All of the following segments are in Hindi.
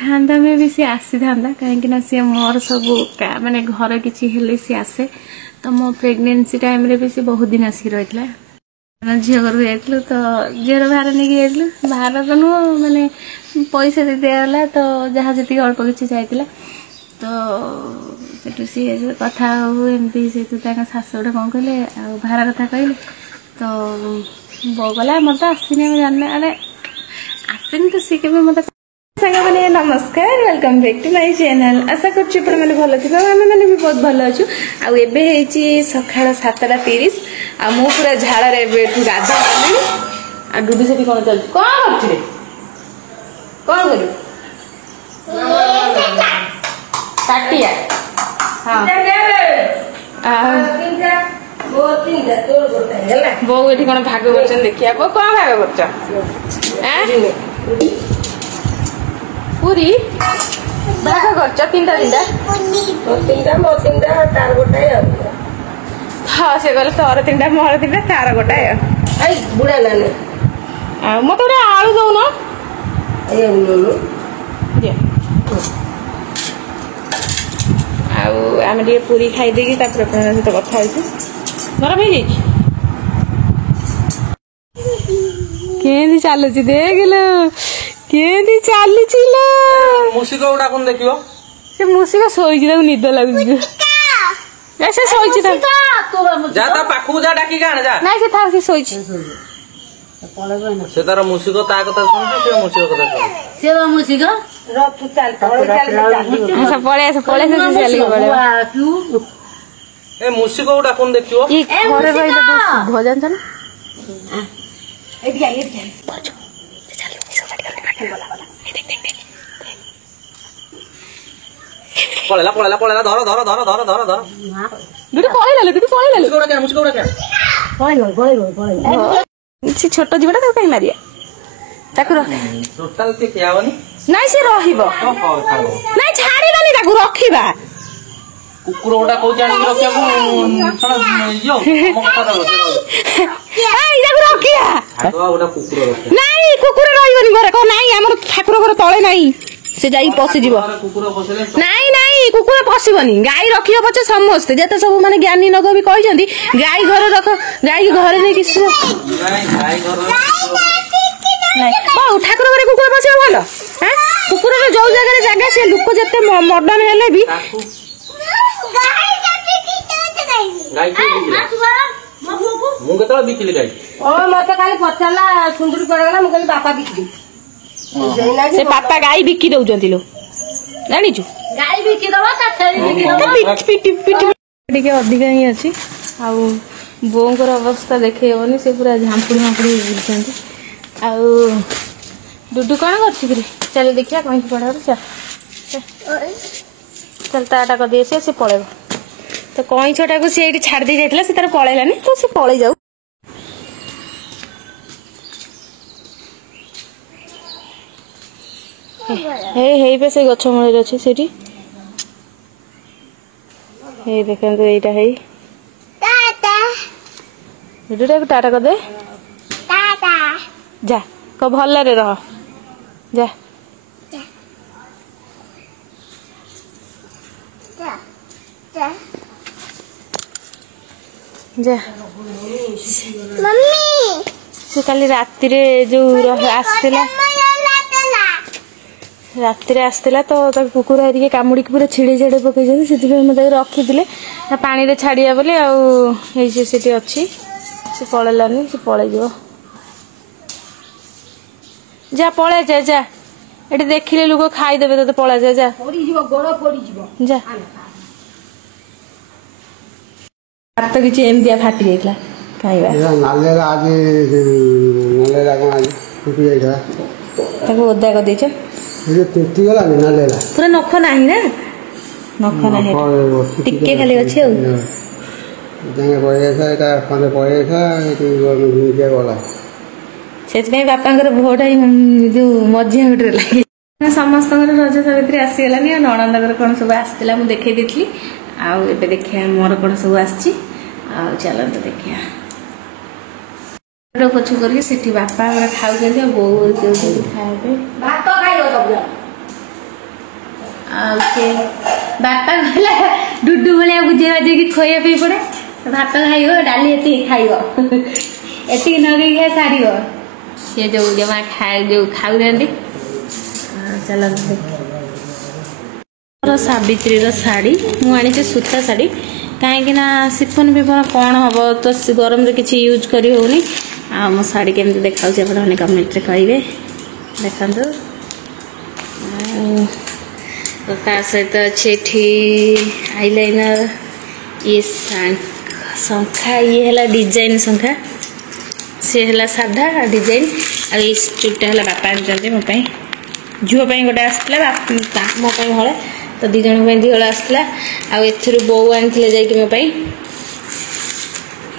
था मैं भी सी आसी था कहीं सी मोर सब माने घर किसी हेले सी आसे तो मो प्रेगनेंसी टाइम रे भी सी बहुत दिन आसिक रही झील घर को तो झील बाहर नहीं जाइलु बाहर तो नुह माने पैसा दे दिगला तो जहाँ जी अल्प किसी जाइला तो सेठू सी कथा एमती से शाशु गोटे कौन कहले बाहर कथा कहले तो बो गला मत तो आसनी जाने अरे आसनी तो सी के मत सांग मैंने नमस्कार welcome back to my channel आशा कर मैंने भल थी आम मैंने भी बहुत भल अच्छु आबे सका 7:30 आ मु पूरा झाड़ गाधा आ डुडू से कौन चल कौन कर कौन कर काटिया हाँ बो ये कौन भाग कर देखिए बो कौन भाग कर पूरी भाग कर तीनटा तार गोटाए हाँ से गले तोर तीनटा मोर तीनटा तार गोटाए बुढ़ा लाने मत गोटे आलू दौन आम टे पूरी खाईदे सहित कथा नरम हो जाए चलुची देख लो केंदी चलुची लो मुसिक उडा कोन देखियो से मुसिक सोईची ताको निद लागुची ऐसे सोईची ता जा ता पाखु जा डाकी गाण जा नाही से था से सोईची से तार मुसिक ता कथा सुन से मुसिक कथा सुन से वा मुसिक र तू चल ऐसा पळे से चली पळे ए मुसिक उडा कोन देखियो ई घरे भाई तो भोजन छ ना एठी पळेला पळेला पळेला धर धर धर धर धर धर डुडू पळेला मुसिक उडा क्या से छोट जीवटा तो कहीं मारिया ताकू टोटल के क्या होनी नहीं से रहिबो नहीं छाड़ीबानी ताकू रखिबा कुकुर उडा को जानी रखिया को थोड़ा यो मो कथा आई ताकू रखिया आगो उडा कुकुर रखिया नहीं कुकुर रहिबनी घरे को नहीं हमर ठाकुर घर तळे नहीं से जाई पसी जीवो कुकुर बसले नहीं नहीं कुकुर पसिबनी गाय रखियो पछे समस्त जेते सब माने ज्ञानी नग भी कहि जंदी गाय घर रख गाय घरे नहीं किसी गाय घर नहीं ओ ठाकुर घरे कुकुर पसिबो भलो हैं कुकुर रे जो जगह से लोक जते मॉडर्न हेले भी गाय के मु केतला बिकिले गाय ओ मते खाली पछला सुंदर करगला मु कहली बापा बिकी से पापा गाय बिकी दउजंती लो जानी छु गाय बिकी दवा ता छेरी बिकी दवा पिटी के अधिक ही अछि आ बोंकर अवस्था देखे होनी से पूरा झांपुड़ी झांपुड़ी बुलछंती आ डुडू कौन करछि चल देखिया कहीं पड़ा चल ताटा कर दिए से पळेबो तो कहीं छोटा को से छाड़ दे जाइतला से तार पळेलानी तो से पळे जाऊ हे पे से गछ मूल अच्छे सेठी हे देखंतु एटा है टाटा टाटा कर दे टाटा जा को भल्ला रे रह जा जा मम्मी से काली राति रे जो आसला राति आसला तो कुकुर हरिके कामुड़ी पूरा छिड़े छिड़े पकई से रखी पानी रे छाड़िया बोले आठी अच्छी से पड़ेलानी से पड़े जा पड़े जा जा ये देखिले लोक खाईदेवे तो पड़ा जा जा जा हाथ किसी एमती फाटी जाइला खाइबा नालेरा आज नालेरा को आज फुटी जाइला ताको ओदा कर देछ ये तेती गला नालेरा पूरा नख नाही ना नख नाही टिके खाली अछि जंगे पड़े था एटा खने पड़े था एटी घुमिया गला सेतमे बापांकर भोट जो मझिया गुटे लागे समस्त रज सावित्री आसीगलानी नणंदर कौन सब आसला मुझे देखे देती आउ देखिया मोर कौन सब आसी चलते देखिया पछु करके बापा खाऊ बो खाए बापा कहला डुडू भाया बुझे बाजे खोया पे पड़े भात खाइब डाली एति खाइब एति नगे सारी सी जो जमा जो खाऊ चल सावित्री शाढ़ी मुझे सूता शाढ़ी कहीं सिफन फिफन कौन हम तो गरम किसी यूज करी होनी आ मो शाढ़ी केमती देखा कमेंट रे कहे देखु तो सहित अच्छे आईलाइनर ये शंखा ये है डिजाइन शंखा सी है साधा डिजाइन आ चुटा है बापा आनी मोपाई झील गोटे आसला मोपाई हले तो दी जन दिहल आसला आउ बो आनी जाकि मोपाई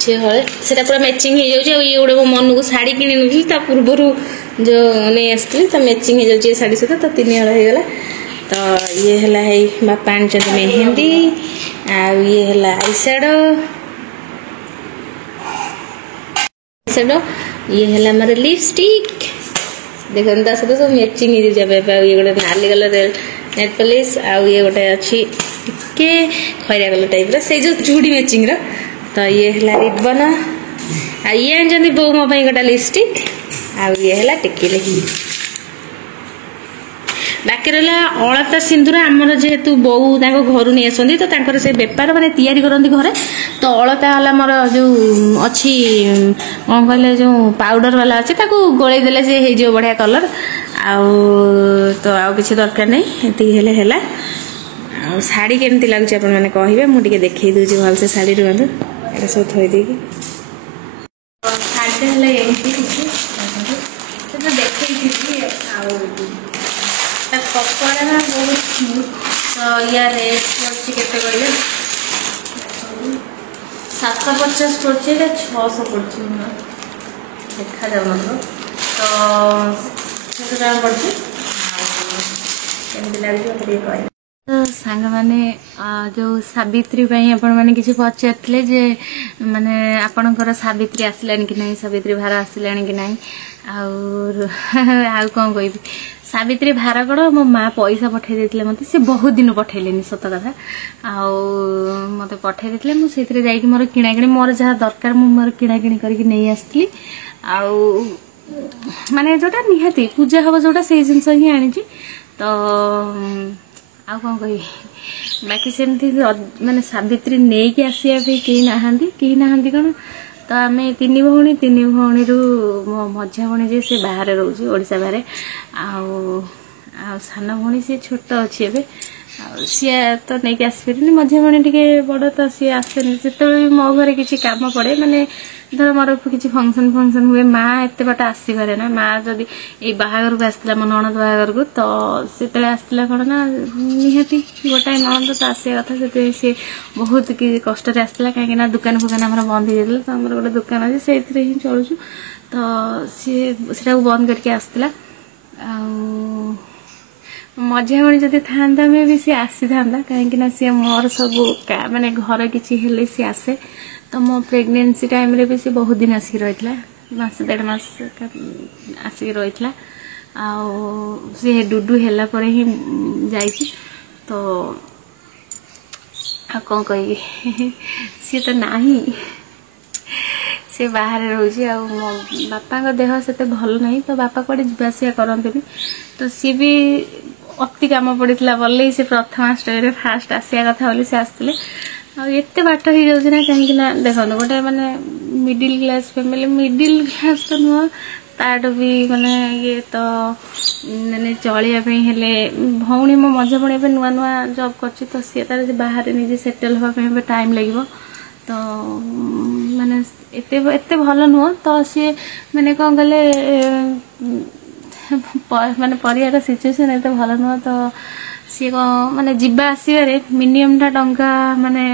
सी हले से पूरा मैचिंग हो जाए ये गोटे मो मन को शाढ़ी किणी नी पूर्वर जो नहीं आसती तो मैचिंग हो जाए शाढ़ी सहित तो 3 हल हो गला तो ये है बापा आनी मेहंदी ये है आईशैडो ये है हमारे लिपस्टिक देखते सहित सब मैचिंग हो जाए ये गोटे नाली कलर नेट पॉलिश आउ ये गोटे अच्छी टिके खैरा कलर टाइप से जो चूड़ी मैचिंग तो ये है रिबन आ ये आनी बो मो गोटे लिपस्टिक आउ ये है टिकिले बाकी रहा अलता सिंदूर आमर जेहेतु बो घर नहीं आसती तो से बेपार माने तैयारी करती घरे तो अलता वाला मोर जो अच्छी कौन कहले जो पाउडर वाला अच्छे गोल देले से हो बढ़िया कलर आउ तो आउ किसी दरकार नहीं ये शाढ़ी केमती लगुच आपने कहे मुझे देखे दूसरी भल से शाढ़ी रुहतु ये सब थोड़ी शाढ़ी देखे कपड़ा ना बहुत स्मूथ तो या रेट पड़े कहले 750 पड़े 600 पड़े देखा जाऊन तो 600 टाँग पड़े लगे कह तो सांग मैंने जो सावित्री आपण मैंने किसी पचारे जे माने आपणकर सावित्री आसला कि नहीं सावित्री भार आसला कि नहीं आउ कौन कह सावित्री भार कड़ मो माँ पैसा पठे देते मत से बहुत दिन पठेलेनी सत कथा आउ मत पठे देते मुझे जाकि मोर किणाकिणी मोर जहाँ दरकार मोर किणाकिणी करके नहीं आसती आउ माने जोटा निहाती पूजा हम जोटा से जिनस ही आनी तो आउ कौन कह बाकी सेमती माने सावित्री नहीं कि आसिया कहीं नहांती कौन तो आम 3 भौणी 3 भौणी मो मझा भौणी जे से बाहर रोचे ओडिशा बाहर आउ सान भौणी सी छोट अच्छी एवं सी तो नहीं कि आसपारे मझा भौणी टे बड़ तो सी आसे से मो घर किसी काम पड़े माने धर मोर किसी फंक्शन हुए माँ एत बाट आसपे ना माँ जदि ये बाहागर को आसला मो ननद बाहागर को तो से आसला कौन ना निहाती गोटाए ननद तो आसा कथा से सी बहुत कष्ट आसला कहीं दुकान फुकान आम बंद हो जाता तो आम गोटे दुकान अच्छे से ही चलुचु तो सीटा बंद करके आसला मझा भणी जब था भी सी आसी था कहीं सी मोर सब माने घर किसी हेले सी आसे तो मो प्रेगनेंसी टाइम रे भी सी बहुत दिन आसिक रही मास 1.5 मास आसिक रही सी डुडू है ही जाइए तो कौन कह सी तो नहीं सी बाहर रोचे आ बापा देह से भल नहीं तो बापा कड़े जावासिया करते तो सी भी अति काम पड़ा बोले सी प्रथम स्टेज फास्ट आसिया कथा बोली सी आसते एत बाट हो जाऊँ ना कहीं देखो गोटे माने middle class family middle class तो नुह ताठ भी माने ये तो माने चलिए भौणी मो मझा भौणी नुआ नुआ जॉब कर तो सी तार बाहर निजे सेटल हाँपे टाइम लगे तो माने एते भल नुह तो सी माने कौन कले माने परिवार सिचुएसन एत भल नुह तो सी माने जीवा आसबारे मिनिमम टा टंका माने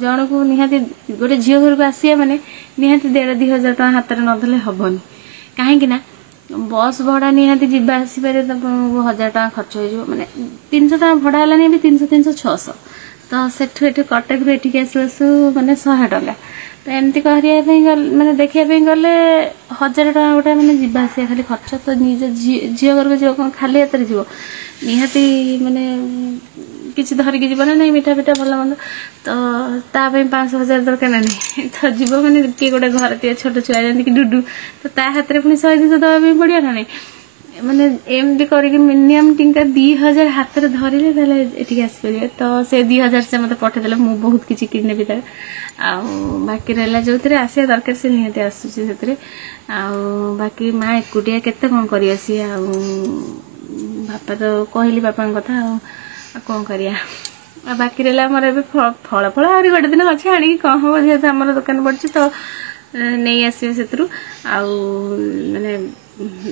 जन को निहाती गोटे झील घर को आसिया माने निहाती 1,500-2,000 टका हाथ में नधले हेनी कहीं बस भड़ा निहाती जीवा आसबारे 1,000 टका खर्च हो माने 300 टका भड़ा है भी 300-600 तो सेठू एठी कटक एठिक आसू माने 100 टका तो एमती कहरिया माने देखिया गले 1,000 टका गोटे माने जीवा आसिया खाली खर्च तो निज झील घर को जीव खाली हाथ में जीव निहाती माने किसी धरिकी जीव ना नहीं मिठा पिठा भल मंद तो ताप 5,000 दरकार ना नहीं तो जीव मैंने किए गोटे घर थे छोट छुआ जमी डुडू तो ता हाथ में पुणी 100-200 दवा पड़ा ना नहीं माने एमती करके मिनिमम टिंका 2,000 हाथ में धरले ये आसपर तो से 2,000 से मत पठेदेले मुझे बहुत किसी किने भी बाकी रहा जो आसा दरकार से निहाती आसूसी बाकी माँ एकुटिया केते कौन कर बापा तो कहली बापा कथा कौन करिया बाकी रहा मोर फल फल आहरी गोटे दिन अच्छे आनी कौन हम जेहतु आम दुकान पड़ी तो नहीं आसवे से माने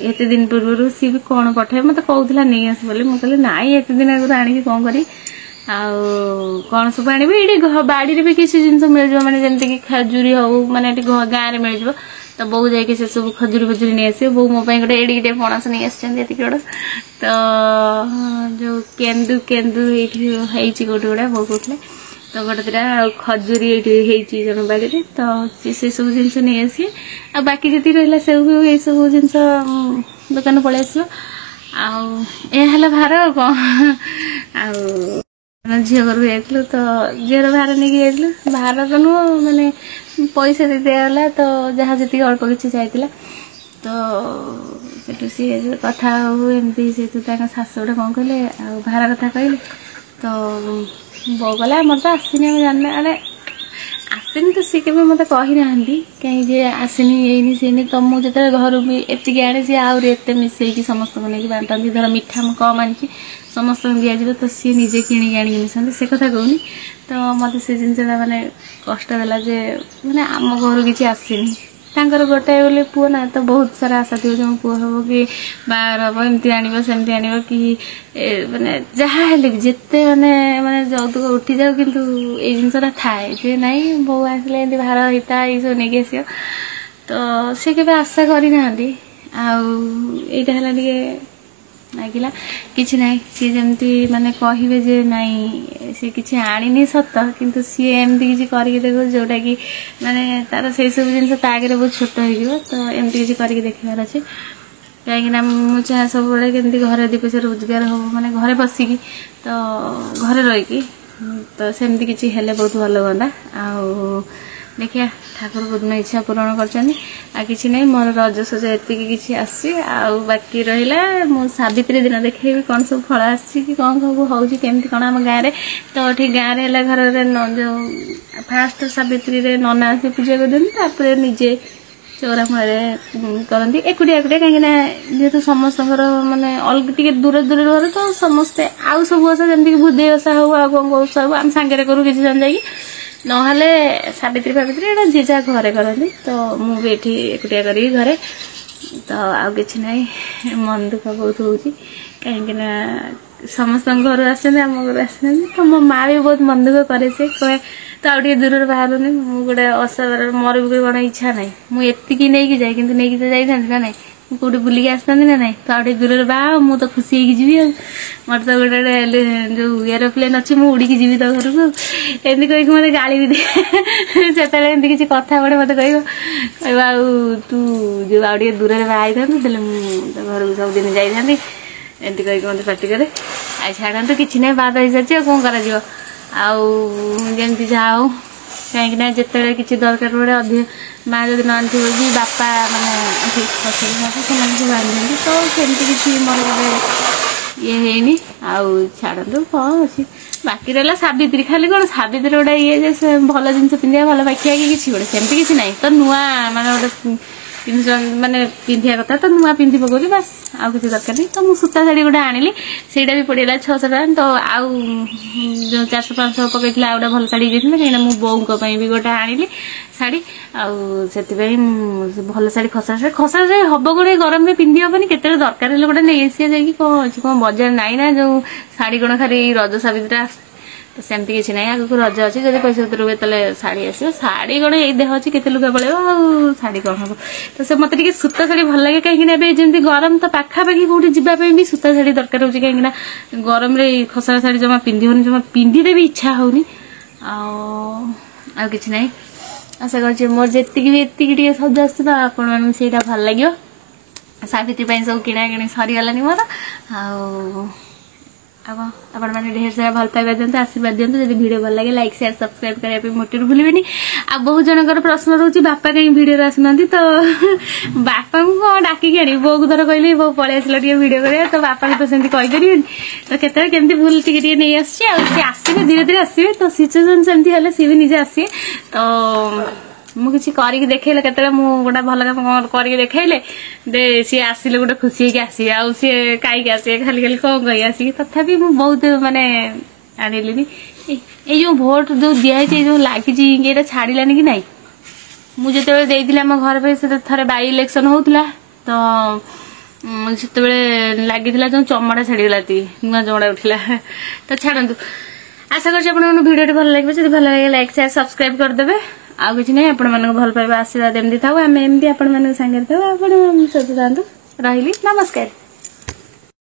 एत दिन पूर्व सी भी कौन पठे मत कहला नहीं आस बोली मुझे ना एत दिन आगे आणिकी कौन करी कौन सब आनी ये बाड़ी भी किसी जिन मिल जाए मैंने जमीक खजूरी हो माने गाँव में मिल जाए तो बो जाकि से सब खजूरी फजूरी नहीं आसे बो मो गोटे एडिटे पणस नहीं आसती गोटे तो जो केन्दु केन्दु ये गोटे गोटे बो कहते तो गोटे दिटा खजूरी ये जन बाड़ी तो से सब जिन नहीं आसी आ बाकी जी रहा से ये सब जिन दुकान पलि आस भार कौन झील घर जाइलु तो झील भार नहीं जाइलु भार तो नुह माने पैसा दे दिगला तो जहाँ जी अल्प किसी जाइला तो सी कथा एमती से शाशु गोटे कौन कहले भार कथा कहले तो बो गला मोर तो आसनी आम जान अरे आसनी तो सी के मत कही ना कहीं जे आसनी ये सीनी तो मुझे घर भी एति आने सी आत मिसई समस्त को लेकिन बांटती धर मीठा मुझे कम आनी समस्त दिज्व तो सी निजे किणी आनी मिसती से कथा कहूनी तो मत से जिनसा माने कष्ट देला जे माने आम घर किसी आसनी तांकर गोटाए बोले पुओ ना तो बहुत सारा आशा थी जो पुओ हम कि बाहर हम एमती आमती आण कि माने जहाँ हेल्ले भी जिते माने माने जौतुक उठी जाऊ किंतु ये जिनसा थाए जे नाई बो आसले एमती भार हिता ये सब नहीं आस तो सी के आशा करना आईटा लगिला किसी ना सी जमती माने कहे जे नाई सी किसी आनी सत किंतु सी एमती किसी करके देखो जोटा कि माने तार से सब जिन आगे बहुत छोट हो तो एमती किसी करके देखार अच्छे कहीं मुझे चाहे सब बड़े केमती घर 2 पैसा रोजगार हो माने घरे बसिकी तो घरे रहीकि तो सेमती किसी हेले बहुत भल हाँ आ देखिया ठाकुर पूर्ण इच्छा पूरण कर किसी नहीं मोर रज सज एति किसी आसी बाकी रहा मु सावित्री दिन देखे कौन सब फल आसी कौन सब होमती कौन आम गाँव में तो ठीक गाँव में घर जो फास्ट सावित्री रे नना आसी पूजा कर निजे चौरा मूल करती एकुटिया एकुटिया कहीं जेहतु समस्त माने अलग टे दूर दूर घर तो समस्ते आउ सब ओषा जमीक बुद्धि ओषा हो गंग ओषा हो आम सांगे करूँ किसी जन जा नहले सावित्री फावित्री एटा जी जहाँ घरे करती तो मुझे ये एकुटिया करी घरे तो आउ कि ना मन दुख बहुत हो कहीं समस्त घर आम घर आसना तो मो माँ भी बहुत मन दुख करे से कहे तो आगे दूर बाहर मुझे गोटे असार मोर भी कौन इच्छा ना मुझे नहीं जाए कि नहीं तो जाता ना ना कौटे बुलिक आसता ना ना तो आगे दूर बाह मु तो खुशी होगी मत तो गोटे जो एरोप्लेन अच्छी मुझे उड़ी जी तो घर को एमती कहीकि मत गाड़ी भी दे से किसी कथा पड़े मत कह तू जो आगे दूर बाहर था तो घर को सब दिन जाता एमती कहीकि मत पार्टी करे आई छाड़ा तो किसी ना बाद हो सारी कौन कर जमी जहाँ हो कहीं जिते किसी दरकार पड़े अधिक माँ जब नान थी बापा माने फसल सब बांधि तो सेमती किसी मोर गोटे ये है छाड़ू कौन अच्छी बाकी रहा सावित्री खाली कौन सावित्री गोटे ये भल जिन पिंधा भल पाखिया कि किसी गोटे सेमती किसी ना तो नुआ माने गोटे माने पिंधिया कथा तो नुआ पिंधि पकौली बस आउ किसी दरकार नहीं तो मुझे सूता शाढ़ी गोटे आनिली सेटा भी पड़ा 600 टका तो आउ जो 400-500 पकई आउ गोटे भल शाढ़ी जाइए कहीं मो बों भी गोटे आनिली शाढ़ी आउ भल शाढ़ी खसा शाढ़ी हम गोटे गरम में पिंधि हेनी केते दरकार गोटे नहीं आसी जाकि कौन अच्छी कौन बजार नाई ना जो शाढ़ी कौन खाली रज सावित्री तो सेमती किसी ना आगे रज अच्छी जब पैसा पत्र हुए तो शाढ़ी आसो शाढ़ी कौन ये देह अच्छी केते लुगा पड़े शाढ़ी कौन हम तो से मत सूता शाढ़ी भल लगे कहीं जमी गरम तो पाखापाखि कौटी जावाई भी सूता शाढ़ी दरकार होगी कहीं गरम रे खसरा शाढ़ी जमा पिंधि होनी जमा पिंधिदे भी इच्छा होनी आ कि ना आशा कर मोर जी सज आस आपण से भल लगे सावित्री सब किणा किणी सरीगलानी मोर आपण मैंने ढेर सारा भल पाइबा दिंतु आशीर्वाद दिंतु जब वीडियो भल लगे लाइक शेयर सब्सक्राइब करने मोटे भूलें आ बहुत जनकर प्रश्न रोचे बापा कहीं वीडियो आसुना तो बापा को कौन डाकिक आनी बो को धर कहली बो पलि आसल वीडियो कर तो बापा तो सेमती कहीपर तो केत केमती भूल टे नहीं आसवे धीरे धीरे आसवे तो सिचुएसन सेमती हेल्ले सी भी निजे आसे तो मुझे कर देखेले केतले गोटे भल काम करके देखेले दे सी आसिले गोटे खुशी होगी आसवे आउ सी कहीं आसे खाली खाली कौन कही आसिक तथापि मुझे बहुत माने आनिली ये जो भोट जो दिखाई जो लगी ये छाड़लानी कि नहीं मुझे जो आम घर पे से थे बाई इलेक्शन होता तो से लगी जो चमड़ा छाड़गला नुआ चमड़ा उठला तो छाड़ू आशा कर भिडियो भल लगे जब भल लगे लाइक शेयर सब्सक्राइब करदे आउ कि नहीं आपण मन भल पाइबा आशीर्वाद एमती था आम एमती आपण मान सागर था रही नमस्कार।